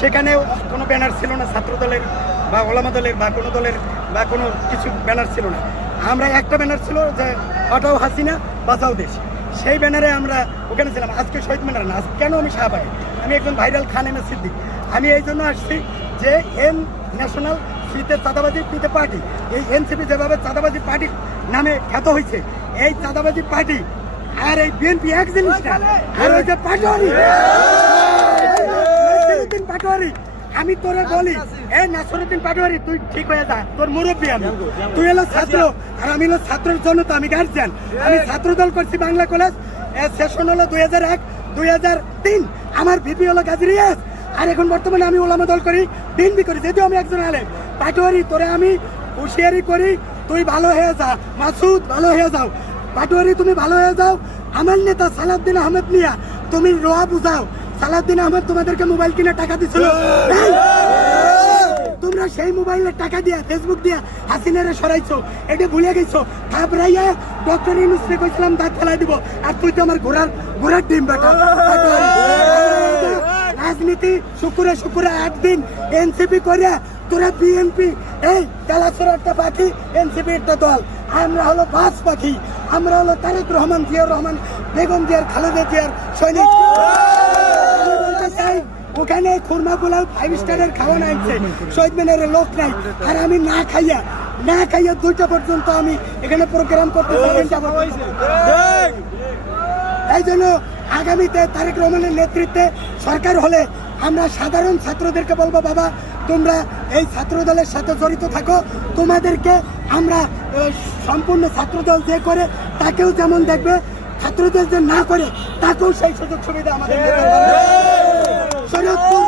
সেখানেও কোনো ব্যানার ছিল না ছাত্র দলের বা ওলামা দলের বা কোনো দলের বা কোনো কিছু ব্যানার ছিল না। আমরা একটা ব্যানার ছিল যে হটাও হাসিনা বাঁচাও দেশ, সেই ব্যানারে আমরা ওখানে ছিলাম। আজকে শহীদ মিনার না, আজকে কেন আমি শাহবাগে, আমি একজন viral Khan M A Siddique. আমি এই জন্য আসছি যে ন্যাশনাল শীতে চাঁদাবাজি পিতে পার্টি, এই এনসিপি যেভাবে চাঁদাবাজি পার্টি নামে খ্যাত হয়েছে, এই চাঁদাবাজি পার্টি আর এই বিএনপি এক জিনিস না। আর ওই যে পাটোয়ারি, আমি তোরে বলি, এই নাসরুদ্দিন পাটোয়ারি, তুই ঠিক হয়ে যা, তোর মুরব্বী আমি, তুই হলো ছাত্র আর আমি হলো ছাত্রের জন্য তো আমি গার্জিয়ান। আমি ছাত্র দল করছি বাংলা কলেজ, সেশন হলো 2001-2003, আমার ভিপি হলো গাজী রিয়াজ। আর এখন বর্তমানে আমি ওলামা দল করি, বিএনপি করি, যেহেতু আমি একজন আলেম। পাটোয়ারি, তোরে আমি হুঁশিয়ারি করি, তুই ভালো হয়ে যা, মাসুদ ভালো হয়ে যাও, পাটোয়ারি তুমি ভালো হয়ে যাও। আমার নেতা সালাউদ্দিন আহমেদ মিয়া, তুমি রোয়া বুঝাও, সালাউদ্দিন আহমেদ তোমাদেরকে মোবাইল কিনে টাকা দিছিল, তোমরা সেই মোবাইলের টাকা দিয়া ফেসবুক দিয়া হাসিনারে সরাইছো, এটা ভুলে গেছো। থাপড়াইয়া ডক্টর ইউনূসকে কইছিলাম দাঁত ফেলাই দিব, আর তুই তো আমার ঘোড়ার ডিম বেটা। রাজনীতি শুকুরে 8 দিন এনসিপি করে, তোরা বিএনপি, এই কালাচুর একটা পাখি, এনসিপি একটা দল, আমরা হলো বাস পাখি, আমরা হলো তারেক রহমান, জিয়াউর রহমান, বেগম জিয়ার, খালেদা জিয়ার সৈনিক। ওখানে খুরমা পোলাও 5 স্টারের খাওয়া নাইছে, শহীদ মিনারের লোক নাই, আর আমি না খাইয়া 2টা পর্যন্ত আমি এখানে প্রোগ্রাম করতে পারি। এই জন্য আগামীতে তারেক রহমানের নেতৃত্বে সরকার হলে আমরা সাধারণ ছাত্রদেরকে বলবো, বাবা তোমরা এই ছাত্র দলের সাথে জড়িত থাকো, তোমাদেরকে আমরা সম্পূর্ণ ছাত্রদল যে করে তাকেও যেমন দেখবে, ছাত্রদল যে না করে তাকেও সেই সুযোগ সুবিধা আমাদের শরীয়তপুর